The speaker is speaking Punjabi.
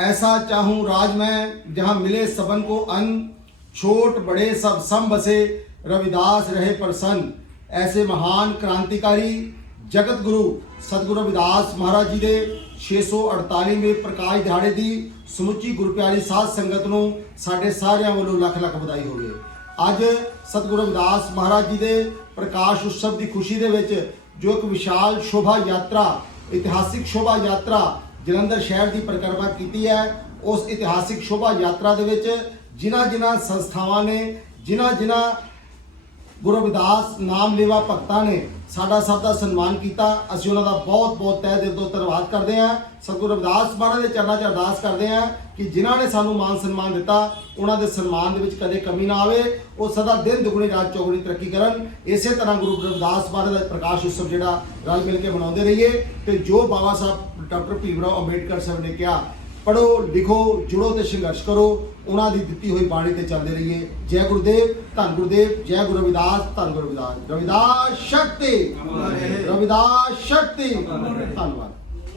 ऐसा चाहूं राज में जहां मिले सबन को अन्न छोट बड़े सब सम बसे रविदास रहे प्रसन्न ऐसे महान क्रांतिकारी ਜਗਤ ਗੁਰੂ ਸਤਿਗੁਰੂ ਰਵਿਦਾਸ ਮਹਾਰਾਜ ਜੀ ਦੇ 648ਵੇਂ ਪ੍ਰਕਾਸ਼ ਦਿਹਾੜੇ ਦੀ ਸਮੁੱਚੀ ਗੁਰਪਿਆਰੀ ਸਾਧ ਸੰਗਤ ਨੂੰ ਸਾਡੇ ਸਾਰਿਆਂ ਵੱਲੋਂ ਲੱਖ ਲੱਖ ਵਧਾਈ ਹੋਵੇ ਅੱਜ ਸਤਿਗੁਰੂ ਰਵਿਦਾਸ ਮਹਾਰਾਜ ਜੀ ਦੇ ਪ੍ਰਕਾਸ਼ ਉਤਸਵ ਦੀ ਖੁਸ਼ੀ ਦੇ ਵਿੱਚ ਜੋ ਇੱਕ ਵਿਸ਼ਾਲ ਸ਼ੋਭਾ ਯਾਤਰਾ ਇਤਿਹਾਸਿਕ ਸ਼ੋਭਾ ਯਾਤਰਾ ਜਲੰਧਰ ਸ਼ਹਿਰ ਦੀ ਪਰਿਕਰਮਾ ਕੀਤੀ ਹੈ। ਉਸ ਇਤਿਹਾਸਿਕ ਸ਼ੋਭਾ ਯਾਤਰਾ ਦੇ ਵਿੱਚ ਜਿਨ੍ਹਾਂ ਜਿਨ੍ਹਾਂ ਸੰਸਥਾਵਾਂ ਨੇ ਜਿਨ੍ਹਾਂ ਜਿਨ੍ਹਾਂ ਗੁਰੂ ਰਵਿਦਾਸ ਨਾਮ ਲੇਵਾ ਭਗਤਾਂ ਨੇ ਸਾਡਾ ਸਭ ਦਾ ਸਨਮਾਨ ਕੀਤਾ। ਅਸੀਂ ਉਹਨਾਂ ਦਾ ਬਹੁਤ ਬਹੁਤ ਤਹਿ ਦਿਲ ਤੋਂ ਧੰਨਵਾਦ ਕਰਦੇ ਹਾਂ। ਸਤਿਗੁਰੂ ਰਵਿਦਾਸ ਮਹਾਰਾਜ ਦੇ ਚਰਨਾਂ 'ਚ ਅਰਦਾਸ ਕਰਦੇ ਹਾਂ ਕਿ ਜਿਨ੍ਹਾਂ ਨੇ ਸਾਨੂੰ ਮਾਨ ਸਨਮਾਨ ਦਿੱਤਾ, ਉਹਨਾਂ ਦੇ ਸਨਮਾਨ ਦੇ ਵਿੱਚ ਕਦੇ ਕਮੀ ਨਾ ਆਵੇ। ਉਹ ਸਦਾ ਦਿਨ ਦੁਗਣੀ, ਰਾਤ ਚੌਗਣੀ ਤਰੱਕੀ ਕਰਨ। ਇਸੇ ਤਰ੍ਹਾਂ ਗੁਰੂ ਰਵਿਦਾਸ ਮਹਾਰਾਜ ਦਾ ਪ੍ਰਕਾਸ਼ ਉਤਸਵ ਜਿਹੜਾ ਰਲ ਮਿਲ ਕੇ ਮਨਾਉਂਦੇ ਰਹੀਏ। ਤੇ ਜੋ ਬਾਬਾ ਸਾਹਿਬ ਡਾਕਟਰ ਭੀਮ ਰਾਓ ਅੰਬੇਡਕਰ ਸਾਹਿਬ ਨੇ ਕਿਹਾ ਪੜੋ ਲਿਖੋ ਜੁੜੋ ਤੇ ਸੰਘਰਸ਼ ਕਰੋ ਉਹਨਾਂ ਦੀ ਦਿੱਤੀ ਹੋਈ ਬਾਣੀ ਤੇ ਚੱਲਦੇ ਰਹੀਏ ਜੈ ਗੁਰਦੇਵ ਧੰਨ ਗੁਰਦੇਵ ਜੈ ਗੁਰੂ ਰਵਿਦਾਸ ਧੰਨ ਗੁਰੂ ਰਵਿਦਾਸ ਰਵਿਦਾਸ ਸ਼ਕਤੀ ਰਵਿਦਾਸ ਸ਼ਕਤੀ ਧੰਨਵਾਦ